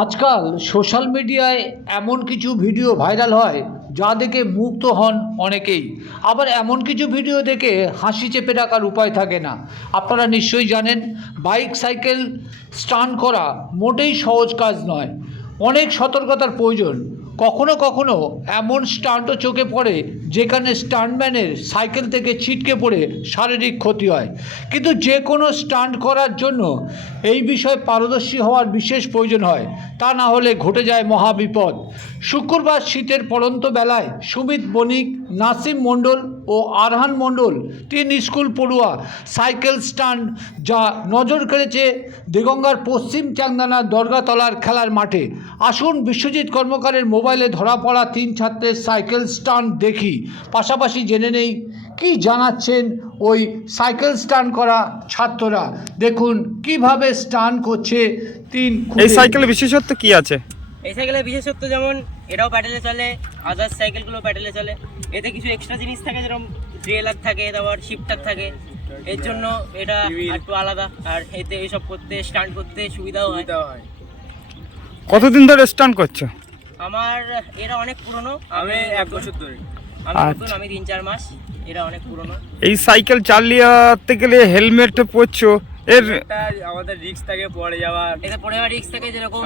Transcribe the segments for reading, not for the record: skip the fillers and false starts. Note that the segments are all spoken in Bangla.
আজকাল সোশ্যাল মিডিয়ায় এমন কিছু ভিডিও ভাইরাল হয় যা দেখে মুগ্ধ হন অনেকেই, আবার এমন কিছু ভিডিও দেখে হাসি চেপে রাখার উপায় থাকে না। আপনারা নিশ্চয়ই জানেন, বাইক সাইকেল স্টান্ট করা মোটেই সহজ কাজ নয়, অনেক সতর্কতার প্রয়োজন। কখনো কখনো এমন স্টান্টও চোখে পড়ে যেখানে স্টান্টম্যানের সাইকেল থেকে ছিটকে পড়ে শারীরিক ক্ষতি হয়। কিন্তু যে কোনো স্টান্ট করার জন্য এই বিষয়ে পারদর্শী হওয়ার বিশেষ প্রয়োজন হয়, তা না হলে ঘটে যায় মহাবিপদ। শুক্রবার শীতের পড়ন্ত বেলায় সুমিত বণিক, নাসিম মণ্ডল ও আরহান মণ্ডল, তিন স্কুল পড়ুয়া সাইকেল স্টান্ট যা নজর কেড়েছে দেগঙ্গার পশ্চিম চাংদানা দরগাতলার খেলার মাঠে। আসুন বিশ্বজিৎ কর্মকারের মোবাইলে ধরা পড়া তিন ছাত্রের সাইকেল স্টান্ট দেখি, পাশাপাশি জেনে নেই কি জানাচ্ছেন ওই সাইকেল স্টান্ট করা ছাত্ররা। দেখুন কিভাবে স্টান্ট করছে তিন। এই সাইকেলের বিশেষত্ব কি আছে? এই সাইকেলের বিশেষত্ব যেমন এটাও প্যাডেলে চলে, আদার্স সাইকেলগুলো প্যাডেলে চলে। এতে কিছু এক্সট্রা জিনিস থাকে, যেরকম ট্রেলার থাকে, তারপর শিফটার থাকে। এর জন্য এটা একটু আলাদা, আর এতে এইসব করতে স্টান্ট করতে সুবিধাও হয়। কতদিন ধরে স্টান্ট করছো? আমার এরা অনেক পুরনো, আমি 1 বছর ধরে। আমি 3-4 মাস। এরা অনেক পুরনো। এই সাইকেল চালাতে গেলে হেলমেট পরছো, এর আমাদের রিস্ক থাকে পড়ে যাওয়ার। এতে পড়ে যাওয়ার রিস্ক থাকে, যেরকম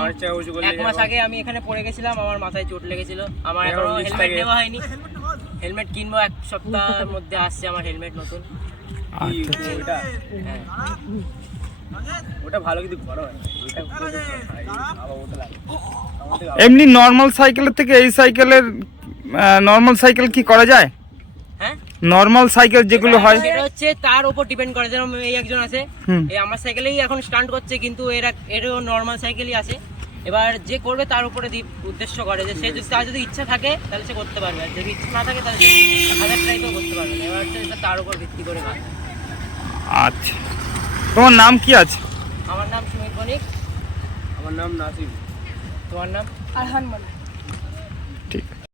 1 মাস আগে আমি এখানে পড়ে গেছিলাম, আমার মাথায় চোট লেগেছিল। আমার এখনো হেলমেট নেওয়া হয়নি, হেলমেট কিনবো 1 সপ্তাহের মধ্যে। আসছে আমার হেলমেট নতুন। ওটা ভালো, কিন্তু বড় হয় এমনি নর্মাল সাইকেলের থেকে এই সাইকেলের নর্মাল সাইকেল কি করা যায়? হ্যাঁ, নর্মাল সাইকেল যেগুলো হয় সেটা হচ্ছে তার উপর ডিপেন্ড করে। যেরকম এই একজন আছে, এই আমার সাইকেলেই এখন স্টান্ট করছে, কিন্তু এরও নর্মাল সাইকেলই আছে। এবার যে করবে তার উপরে উদ্দেশ্য করে, যে সে তার যদি ইচ্ছা থাকে তাহলে সে করতে পারবে, আর যদি ইচ্ছা না থাকে তাহলে সে হাজার ট্রাইতেও করতে পারবে না। এবার হচ্ছে এটা তার উপর ভিত্তি করে কাজ। আচ্ছা, তোমার নাম কি আছে? আমার নাম সুমিত বণিক। আমার নাম নাসিম। তোমার নাম? আরহান মণ্ডল। ঠিক আছে।